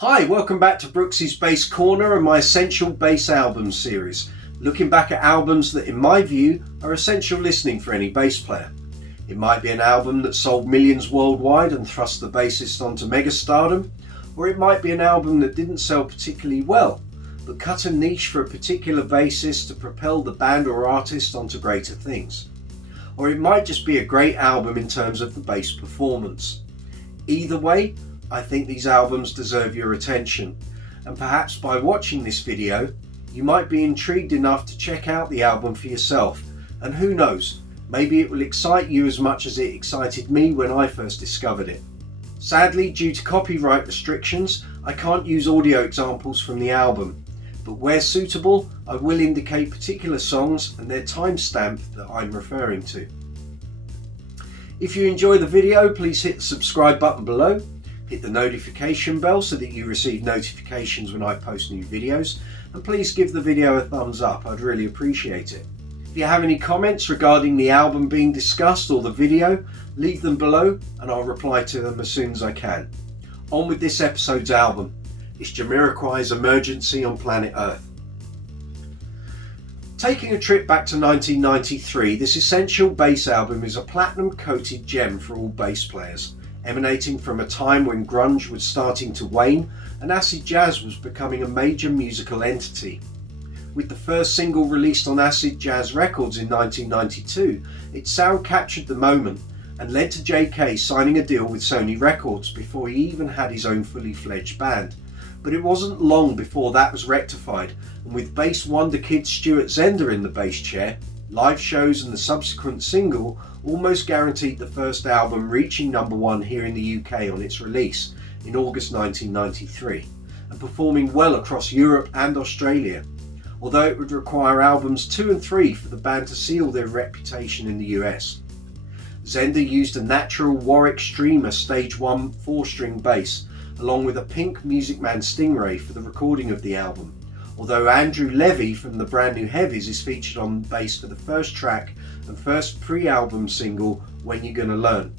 Hi, welcome back to Brooksy's Bass Corner and my Essential Bass Albums series, looking back at albums that in my view are essential listening for any bass player. It might be an album that sold millions worldwide and thrust the bassist onto megastardom, or it might be an album that didn't sell particularly well, but cut a niche for a particular bassist to propel the band or artist onto greater things. Or it might just be a great album in terms of the bass performance. Either way, I think these albums deserve your attention, and perhaps by watching this video you might be intrigued enough to check out the album for yourself, and who knows, maybe it will excite you as much as it excited me when I first discovered it. Sadly, due to copyright restrictions, I can't use audio examples from the album, but where suitable I will indicate particular songs and their timestamp that I'm referring to. If you enjoy the video, please hit the subscribe button below. Hit the notification bell so that you receive notifications when I post new videos, and please give the video a thumbs up, I'd really appreciate it. If you have any comments regarding the album being discussed or the video, leave them below and I'll reply to them as soon as I can. On with this episode's album. It's Jamiroquai's Emergency on Planet Earth. Taking a trip back to 1993, this essential bass album is a platinum-coated gem for all bass players, emanating from a time when grunge was starting to wane and acid jazz was becoming a major musical entity. With the first single released on Acid Jazz Records in 1992, its sound captured the moment and led to JK signing a deal with Sony Records before he even had his own fully fledged band. But it wasn't long before that was rectified, and with bass wonder kid Stuart Zender in the bass chair, live shows and the subsequent single almost guaranteed the first album reaching #1 here in the UK on its release in August 1993, and performing well across Europe and Australia, although it would require albums 2 and 3 for the band to seal their reputation in the US. Zender used a natural Warwick Streamer Stage 1 4-string bass, along with a pink Music Man Stingray for the recording of the album, although Andrew Levy from the Brand New Heavies is featured on bass for the first track and first pre-album single, When You Gonna Learn.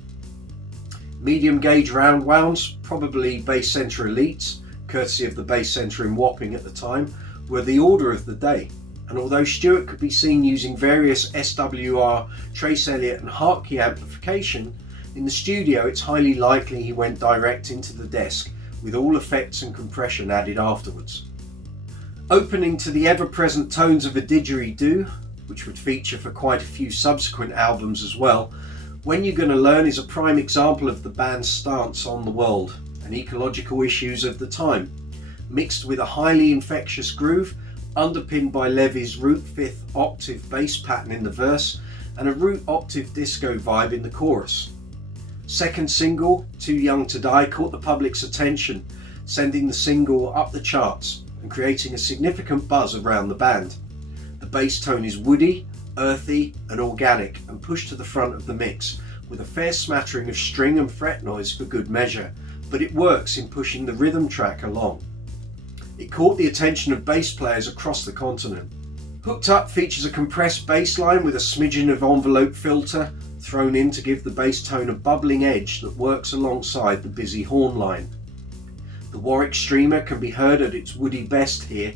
Medium gauge round wounds, probably Bass Centre Elites, courtesy of the Bass Centre in Wapping at the time, were the order of the day, and although Stuart could be seen using various SWR, Trace Elliott and Hartke amplification, in the studio it's highly likely he went direct into the desk, with all effects and compression added afterwards. Opening to the ever-present tones of a Digeridoo, which would feature for quite a few subsequent albums as well, When You're Gonna Learn is a prime example of the band's stance on the world and ecological issues of the time, mixed with a highly infectious groove underpinned by Levy's root 5th octave bass pattern in the verse and a root octave disco vibe in the chorus. Second single, Too Young to Die, caught the public's attention, sending the single up the charts and creating a significant buzz around the band. The bass tone is woody, earthy and organic and pushed to the front of the mix, with a fair smattering of string and fret noise for good measure, but it works in pushing the rhythm track along. It caught the attention of bass players across the continent. Hooked Up features a compressed bass line with a smidgen of envelope filter thrown in to give the bass tone a bubbling edge that works alongside the busy horn line. The Warwick Streamer can be heard at its woody best here,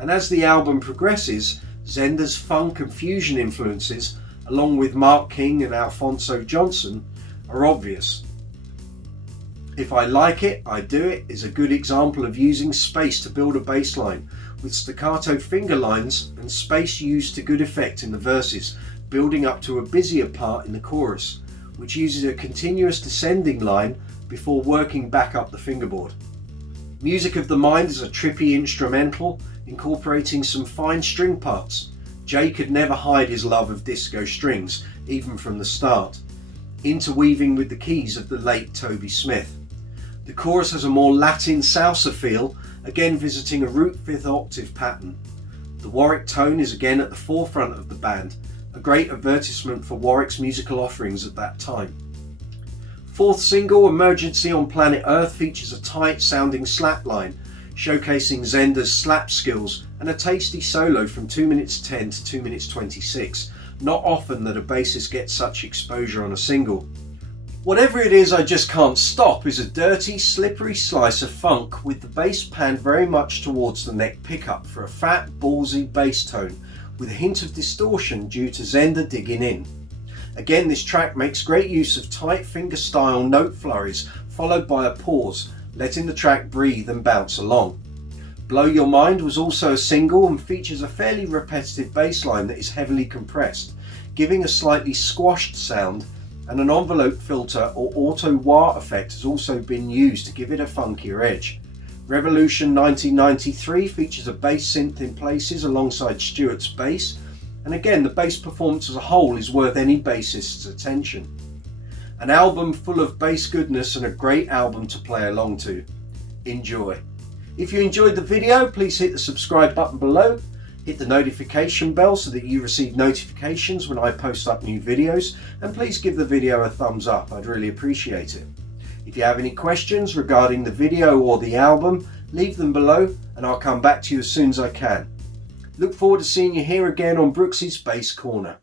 and as the album progresses, Zender's funk and fusion influences, along with Mark King and Alphonso Johnson, are obvious. If I Like It, I Do It is a good example of using space to build a bass line, with staccato finger lines and space used to good effect in the verses, building up to a busier part in the chorus, which uses a continuous descending line before working back up the fingerboard. Music of the Mind is a trippy instrumental, incorporating some fine string parts. Jay could never hide his love of disco strings, even from the start, interweaving with the keys of the late Toby Smith. The chorus has a more Latin salsa feel, again visiting a root 5th octave pattern. The Warwick tone is again at the forefront of the band, a great advertisement for Warwick's musical offerings at that time. Fourth single, Emergency on Planet Earth, features a tight sounding slap line, showcasing Zender's slap skills and a tasty solo from 2 minutes 10 to 2 minutes 26. Not often that a bassist gets such exposure on a single. Whatever it is I just can't stop is a dirty, slippery slice of funk with the bass panned very much towards the neck pickup for a fat, ballsy bass tone with a hint of distortion due to Zender digging in. Again, this track makes great use of tight finger-style note flurries followed by a pause, letting the track breathe and bounce along. Blow Your Mind was also a single and features a fairly repetitive bass line that is heavily compressed, giving a slightly squashed sound, and an envelope filter or auto wah effect has also been used to give it a funkier edge. Revolution 1993 features a bass synth in places alongside Stuart's bass, and again the bass performance as a whole is worth any bassist's attention. An album full of bass goodness and a great album to play along to. Enjoy. If you enjoyed the video, please hit the subscribe button below, hit the notification bell so that you receive notifications when I post up new videos, and please give the video a thumbs up, I'd really appreciate it. If you have any questions regarding the video or the album, leave them below and I'll come back to you as soon as I can. Look forward to seeing you here again on Brooksy's Bass Corner.